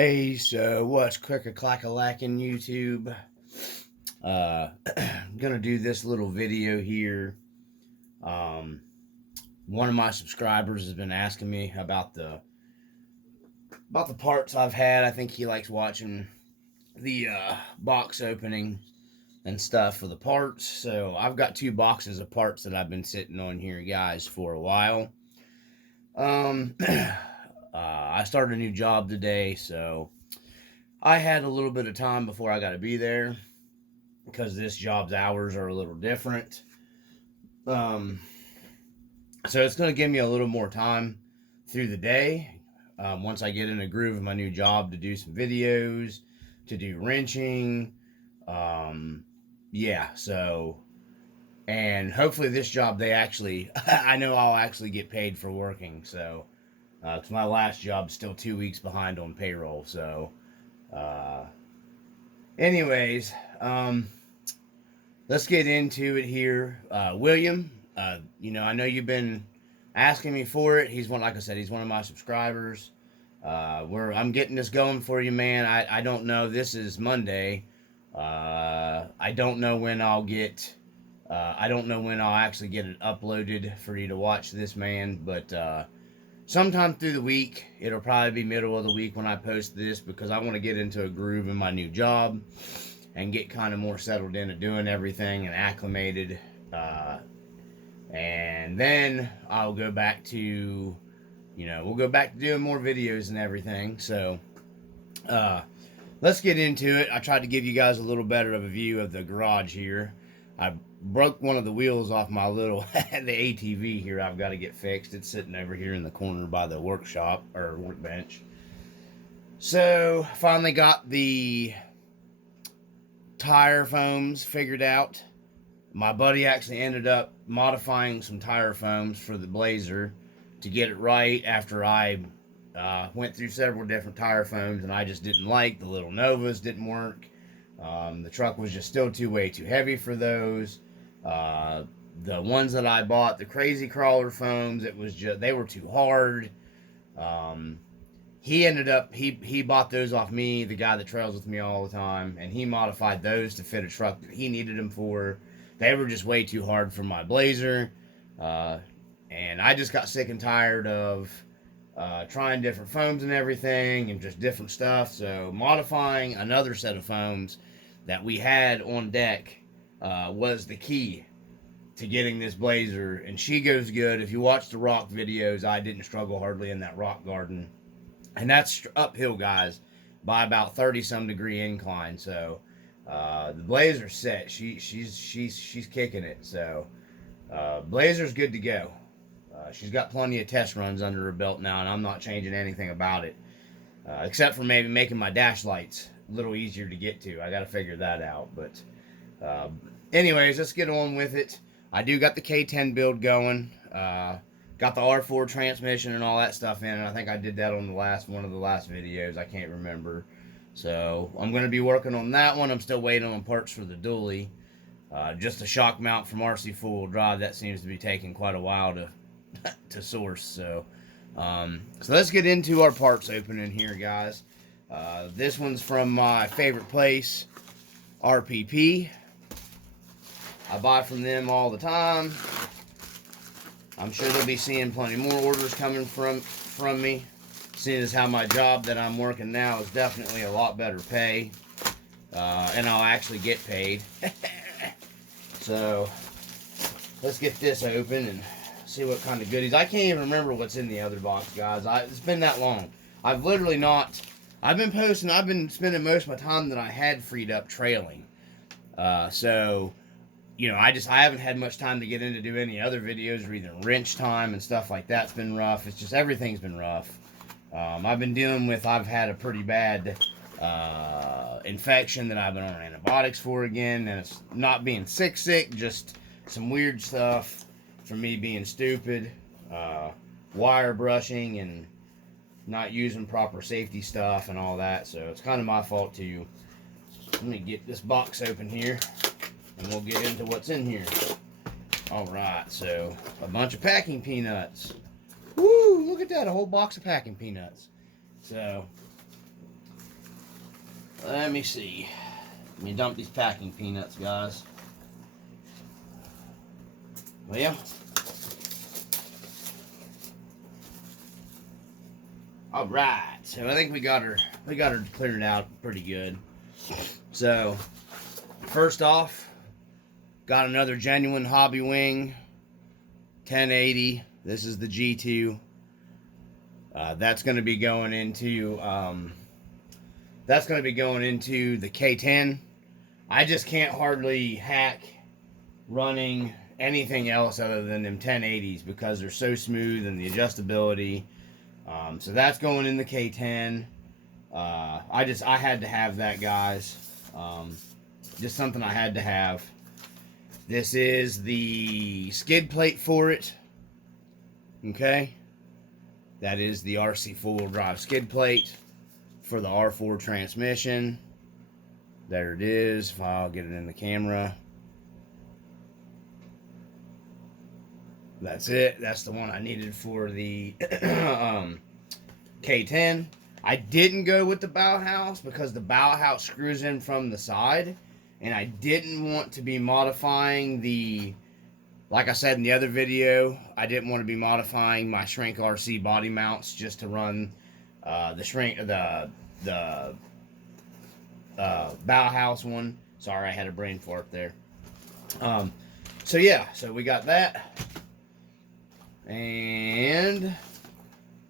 Hey, so what's quick-a-clack-a-lackin' YouTube? I'm gonna do this little video here. Um, One of my subscribers has been asking me about the parts I've had. I think he likes watching the box opening and stuff for the parts. So I've got two boxes of parts that I've been sitting on here, guys, for a while. I started a new job today, so I had a little bit of time before I got to be there because this job's hours are a little different. Um, so it's going to give me a little more time through the day once I get in a groove of my new job to do some videos, to do wrenching. Um, yeah, so, and hopefully this job they actually, I know I'll actually get paid for working. So, because my last job's still 2 weeks behind on payroll. So, uh, anyways, let's get into it here. William, I know you've been asking me for it. He's one, like I said, he's one of my subscribers. I'm getting this going for you, man. I don't know. This is Monday. I don't know when I'll get. I don't know when I'll actually get it uploaded for you to watch this, man. But sometime through the week, it'll probably be middle of the week when I post this because I want to get into a groove in my new job and get kind of more settled into doing everything and acclimated. And then I'll go back to, we'll go back to doing more videos and everything. So, let's get into it. I tried to give you guys a little better of a view of the garage here. I broke one of the wheels off my little, the ATV here. I've got to get fixed. It's sitting over here in the corner by the workshop or workbench. So, finally got the tire foams figured out. My buddy actually ended up modifying some tire foams for the Blazer to get it right after I went through several different tire foams and I just didn't like. The little Novas didn't work. The truck was just still way too heavy for those. The ones that I bought, the Crazy Crawler foams, they were too hard. He ended up he bought those off me, the guy that trails with me all the time, and he modified those to fit a truck that he needed them for. They were just way too hard for my Blazer, and I just got sick and tired of trying different foams and everything and just different stuff. So modifying another set of foams that we had on deck was the key to getting this Blazer, and she goes good. If you watch the rock videos, I didn't struggle hardly in that rock garden. And that's uphill, guys, by about 30-some degree incline. So the Blazer's set. She's kicking it. So Blazer's good to go. She's got plenty of test runs under her belt now, and I'm not changing anything about it, except for maybe making my dash lights a little easier to get to. I got to figure that out. But anyways, let's get on with it. I do got the K10 build going. Got the R4 transmission and all that stuff in, and I think I did that on one of the last videos. I can't remember. So I'm going to be working on that one. I'm still waiting on parts for the dually. Just a shock mount from RC Full Wheel Drive. That seems to be taking quite a while to source. So let's get into our parts opening here, guys. This one's from my favorite place, RPP. I buy from them all the time. I'm sure they'll be seeing plenty more orders coming from me, seeing as how my job that I'm working now is definitely a lot better pay, and I'll actually get paid. So let's get this open and see what kind of goodies. I can't even remember what's in the other box, guys. It's been that long. I've been spending most of my time that I had freed up trailing. So I haven't had much time to get in to do any other videos or even wrench time and stuff like that's been rough. It's just everything's been rough. I've had a pretty bad infection that I've been on antibiotics for again, and it's not being sick, just some weird stuff from me being stupid, wire brushing and not using proper safety stuff and all that. So it's kind of my fault too. Let me get this box open here, and we'll get into what's in here. Alright, so a bunch of packing peanuts. Woo, look at that, a whole box of packing peanuts. So, Let me see. Let me dump these packing peanuts, guys. Well, all right. So I think we got her cleared out pretty good. So first off, got another genuine Hobby Wing 1080. This is the G2. That's going to be going into the K10. I just can't hardly hack running anything else other than them 1080s because they're so smooth and the adjustability. So that's going in the K10. I had to have that, guys. Just something I had to have. This is the skid plate for it. Okay. That is the RC four-wheel drive skid plate for the R4 transmission. There it is. If I'll get it in the camera. That's it. That's the one I needed for the K10. I didn't go with the bow house because the bow house screws in from the side, and I didn't want to be modifying the, like I said in the other video, I didn't want to be modifying my Shrink RC body mounts just to run the bow house one. Sorry, I had a brain fart there. So yeah, so we got that. And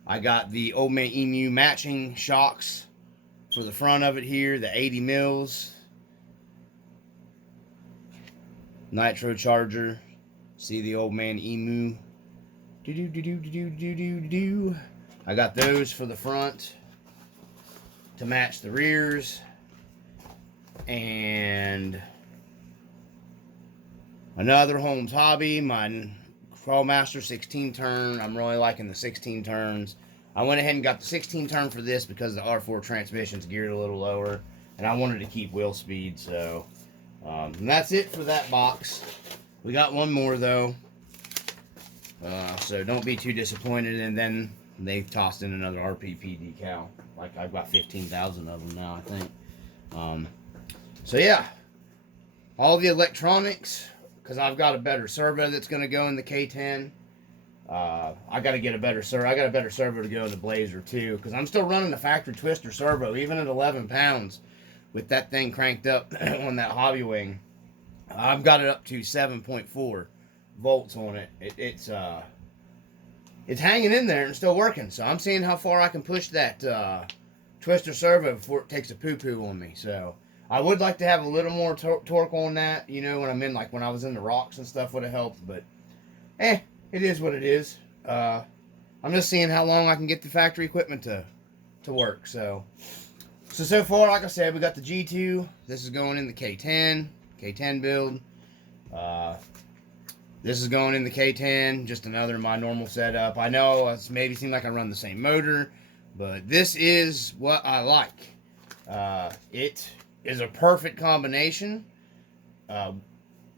I got the Old Man Emu matching shocks for the front of it here, the 80 mils. Nitro charger. See the Old Man Emu. I got those for the front to match the rears. And another Holmes Hobby, my Crawlmaster 16 turn. I'm really liking the 16 turns. I went ahead and got the 16 turn for this because the R4 transmission's geared a little lower, and I wanted to keep wheel speed. So, and that's it for that box. We got one more though, so don't be too disappointed. And then they tossed in another RPP decal. Like I've got 15,000 of them now, I think. So yeah, all the electronics. Because I've got a better servo that's going to go in the K10. I got to get a better servo. I got a better servo to go in the Blazer too. Because I'm still running the factory twister servo, even at 11 pounds, with that thing cranked up on that Hobby Wing. I've got it up to 7.4 volts on it. It's hanging in there and still working. So I'm seeing how far I can push that twister servo before it takes a poo-poo on me. So I would like to have a little more torque on that, you know, when I'm in, like, when I was in the rocks and stuff would have helped, but, it is what it is. I'm just seeing how long I can get the factory equipment to work, so far, like I said, we got the G2, this is going in the K10 build, this is going in the K10, just another of my normal setup. I know it's maybe seem like I run the same motor, but this is what I like. It is a perfect combination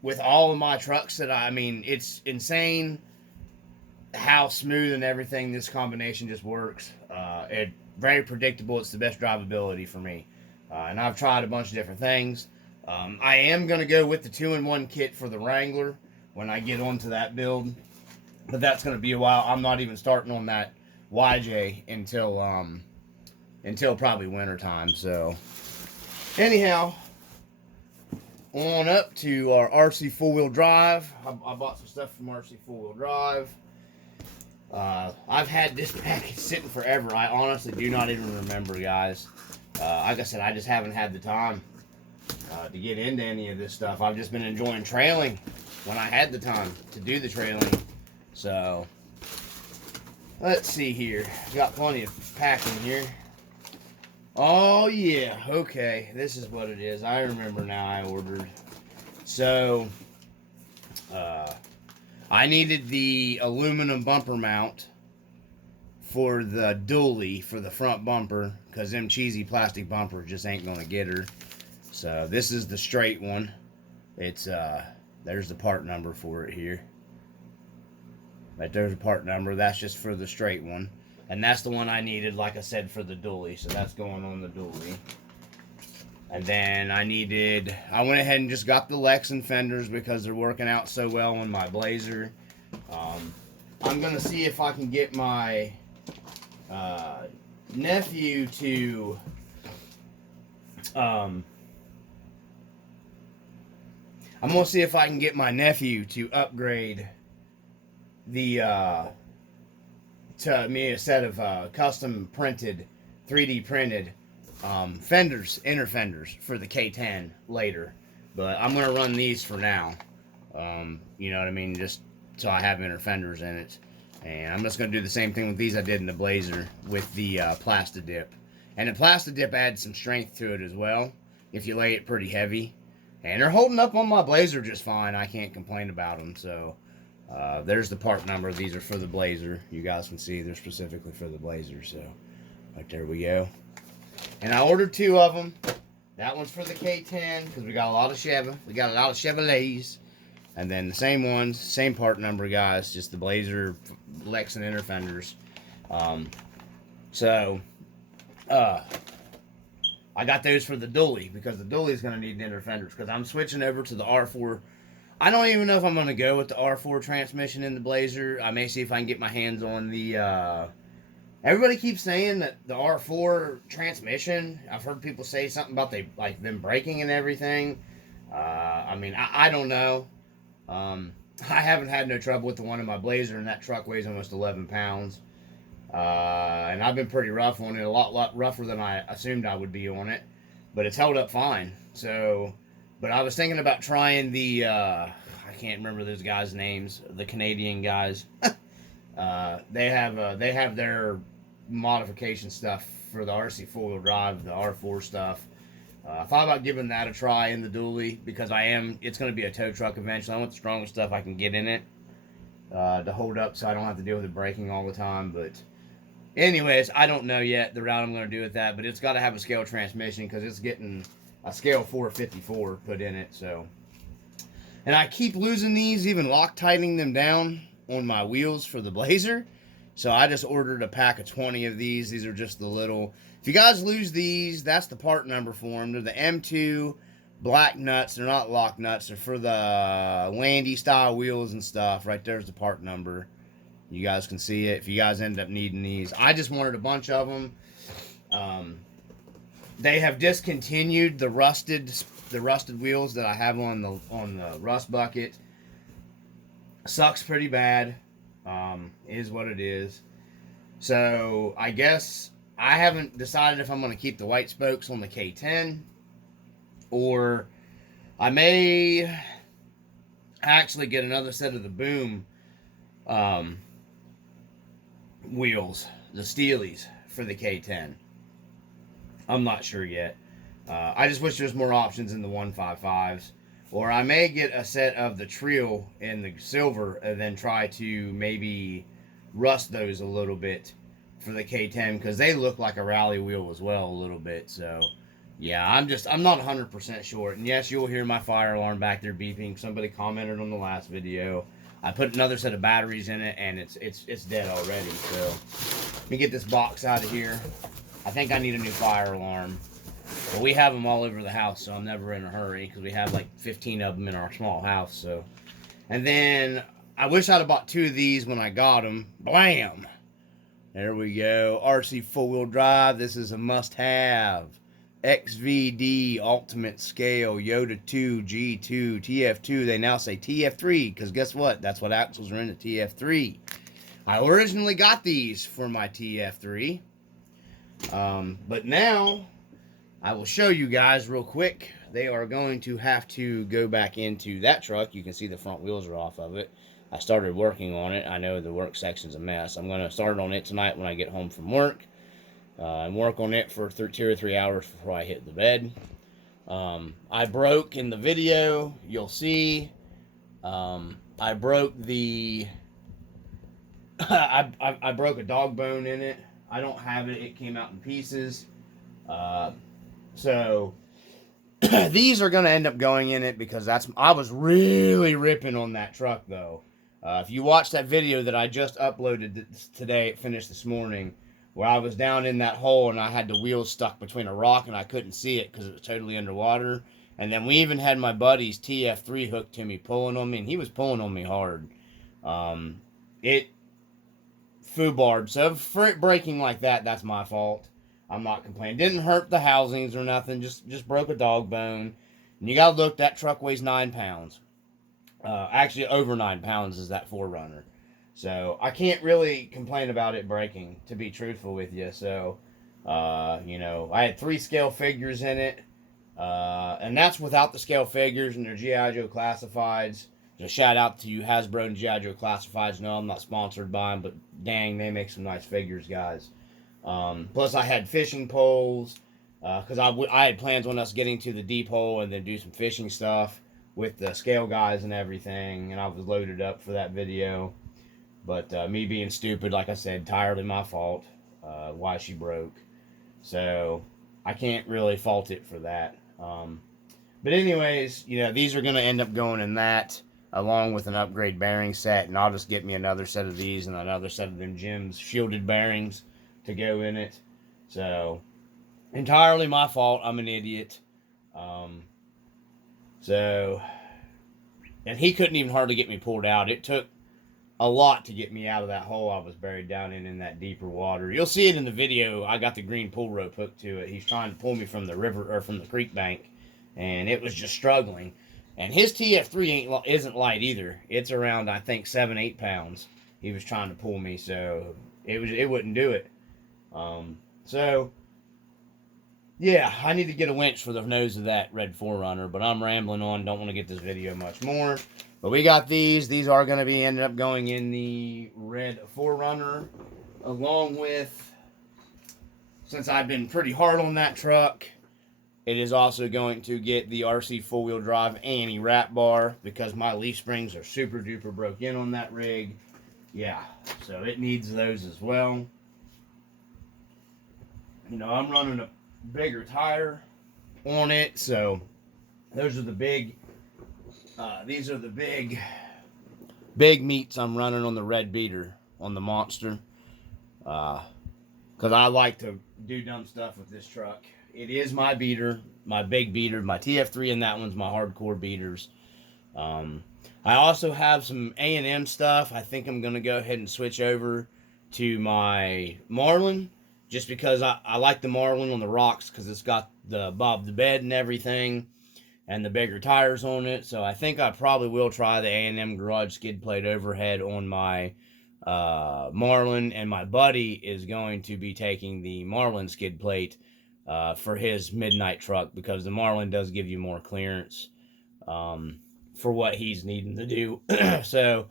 with all of my trucks I mean, it's insane how smooth and everything this combination just works. It's very predictable. It's the best drivability for me. And I've tried a bunch of different things. I am going to go with the 2-in-1 kit for the Wrangler when I get onto that build. But that's going to be a while. I'm not even starting on that YJ until probably winter time. So anyhow, on up to our RC four-wheel drive. I bought some stuff from RC four-wheel drive. I've had this package sitting forever. I honestly do not even remember, guys. Like I said, I just haven't had the time to get into any of this stuff. I've just been enjoying trailing when I had the time to do the trailing. So, let's see here. Got plenty of packing here. Oh, yeah. Okay. This is what it is. I remember now I ordered. So, I needed the aluminum bumper mount for the dually for the front bumper because them cheesy plastic bumpers just ain't going to get her. So, this is the straight one. It's, there's the part number for it here. Right there's a part number. That's just for the straight one. And that's the one I needed, like I said, for the dually. So that's going on the dually. And then I went ahead and just got the Lexan fenders because they're working out so well on my Blazer. I'm going to see if I can get my nephew to I'm going to see if I can get my nephew to upgrade to me a set of custom printed, 3D printed inner fenders for the K10 later. But I'm going to run these for now. You know what I mean? Just so I have inner fenders in it. And I'm just going to do the same thing with these I did in the Blazer with the Plastidip. And the Plastidip adds some strength to it as well, if you lay it pretty heavy. And they're holding up on my Blazer just fine. I can't complain about them. So, there's the part number. These are for the Blazer. You guys can see they're specifically for the Blazer. So, right there we go. And I ordered 2 of them. That one's for the K10, because we got a lot of Chevy. We got a lot of Chevrolets. And then the same ones, same part number, guys. Just the Blazer Lexan inner fenders. I got those for the dually, because the dually is going to need inner fenders, because I'm switching over to the R4. I don't even know if I'm going to go with the R4 transmission in the Blazer. I may see if I can get my hands on the... Everybody keeps saying that the R4 transmission, I've heard people say something about them braking and everything. I mean, I don't know. I haven't had no trouble with the one in my Blazer, and that truck weighs almost 11 pounds. And I've been pretty rough on it, a lot rougher than I assumed I would be on it, but it's held up fine. So, but I was thinking about trying the, I can't remember those guys' names, the Canadian guys. They have their modification stuff for the RC four-wheel drive, the R4 stuff. I thought about giving that a try in the dually, because it's going to be a tow truck eventually. I want the strongest stuff I can get in it to hold up, so I don't have to deal with it braking all the time. But anyways, I don't know yet the route I'm going to do with that, but it's got to have a scale transmission, because it's getting a scale 454 put in it. So, and I keep losing these, even Loctiting them down on my wheels for the Blazer. So I just ordered a pack of 20 of these. These are just the little... If you guys lose these, that's the part number for them. They're the M2 black nuts. They're not lock nuts. They're for the Landy style wheels and stuff. Right there's the part number. You guys can see it if you guys end up needing these. I just wanted a bunch of them. They have discontinued the rusted wheels that I have on the rust bucket. Sucks pretty bad. Is what it is. So I guess I haven't decided if I'm going to keep the white spokes on the K10, or I may actually get another set of the Boom wheels, the Steelies, for the K10. I'm not sure yet. I just wish there was more options in the 155s. Or I may get a set of the Trio in the silver and then try to maybe rust those a little bit for the K10, because they look like a rally wheel as well a little bit. So yeah, I'm not 100% sure. And yes, you'll hear my fire alarm back there beeping. Somebody commented on the last video. I put another set of batteries in it, and it's dead already. So let me get this box out of here. I think I need a new fire alarm. But we have them all over the house, so I'm never in a hurry, because we have like 15 of them in our small house. So, and then I wish I'd have bought 2 of these when I got them. Blam! There we go. RC four-wheel drive. This is a must-have. XVD Ultimate Scale Yoda 2 G2 TF2. They now say TF3, because guess what? That's what axles are in the TF3. I originally got these for my TF3, but now I will show you guys real quick. They are going to have to go back into that truck. You can see the front wheels are off of it. I started working on it. I know the work section's a mess. I'm going to start on it tonight when I get home from work. And work on it for 2 or 3 hours before I hit the bed. I broke in the video, you'll see, I broke the, I broke a dog bone in it. I don't have it. It came out in pieces. So these are going to end up going in it, because I was really ripping on that truck though. If you watch that video that I just uploaded today, it finished this morning, where I was down in that hole and I had the wheel stuck between a rock and I couldn't see it because it was totally underwater. And then we even had my buddy's TF3 hooked to me, pulling on me, and he was pulling on me hard. It foobarred. So for it breaking like that, that's my fault. I'm not complaining. Didn't hurt the housings or nothing. Just broke a dog bone. And you gotta look. That truck weighs 9 pounds. Actually, over 9 pounds is that 4Runner. So I can't really complain about it breaking, to be truthful with you. So, you know, I had 3 scale figures in it. And that's without the scale figures and their G.I. Joe classifieds. Just shout out to you, Hasbro and G.I. Joe classifieds. No, I'm not sponsored by them, but dang, they make some nice figures, guys. Plus, I had fishing poles, because I had plans on us getting to the deep hole and then do some fishing stuff with the scale guys and everything, and I was loaded up for that video. But me being stupid, like I said, entirely my fault, why she broke. So I can't really fault it for that. But anyways, you know, these are going to end up going in that, along with an upgrade bearing set, and I'll just get me another set of these and another set of them Jim's shielded bearings to go in it. So entirely my fault. I'm an idiot. And he couldn't even hardly get me pulled out. It took a lot to get me out of that hole I was buried down in that deeper water. You'll see it in the video. I got the green pull rope hooked to it. He's trying to pull me from the river, or from the creek bank, and it was just struggling. And his TF3 isn't light either. It's around, I think, 7-8 pounds. He was trying to pull me, so it wouldn't do it. So yeah, I need to get a winch for the nose of that red 4Runner, but I'm rambling on. Don't want to get this video much more. But we got these. These are going to be ended up going in the red 4Runner, along with, since I've been pretty hard on that truck, it is also going to get the RC four-wheel drive anti-wrap bar, because my leaf springs are super duper broke in on that rig. Yeah, so it needs those as well. You know, I'm running a bigger tire on it, so those are the big, these are the big meats I'm running on the red beater, on the monster, because I like to do dumb stuff with this truck. It is my beater, my big beater, my TF3, and that one's my hardcore beaters. I also have some A&M stuff. I think I'm going to go ahead and switch over to my Marlin, just because I like the Marlin on the rocks, because it's got the Bob the Bed and everything, and the bigger tires on it. So I think I probably will try the A&M garage skid plate overhead on my Marlin, and my buddy is going to be taking the Marlin skid plate for his midnight truck, because the Marlin does give you more clearance for what he's needing to do. So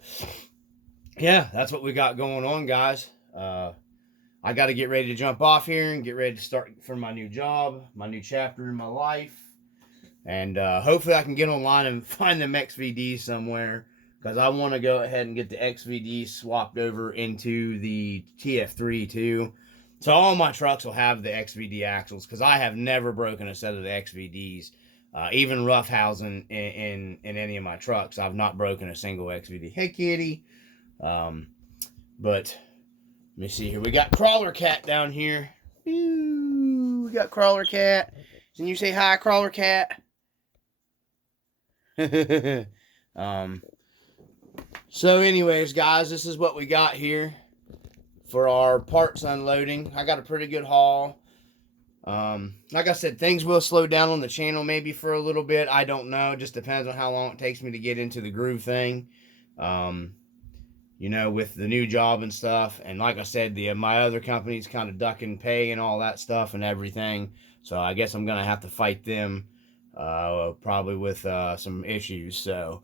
yeah, that's what we got going on, guys. I got to get ready to jump off here and get ready to start for my new job, my new chapter in my life. And hopefully I can get online and find them XVDs somewhere, because I want to go ahead and get the XVDs swapped over into the TF3 too. So all my trucks will have the XVD axles, because I have never broken a set of the XVDs. Even roughhousing in any of my trucks, I've not broken a single XVD. Hey, kitty. But let me see here. We got Crawler Cat down here. Ooh, we got Crawler Cat. Can you say hi, Crawler Cat? So anyways, guys, this is what we got here for our parts unloading. I got a pretty good haul. Like I said, things will slow down on the channel maybe for a little bit. I don't know. It just depends on how long it takes me to get into the groove thing. You know, with the new job and stuff. And like I said, my other company's kind of ducking pay and all that stuff and everything. So I guess I'm going to have to fight them, probably with some issues. So,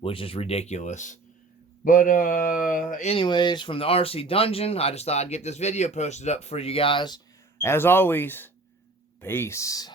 which is ridiculous. But anyways, from the RC Dungeon, I just thought I'd get this video posted up for you guys. As always, peace.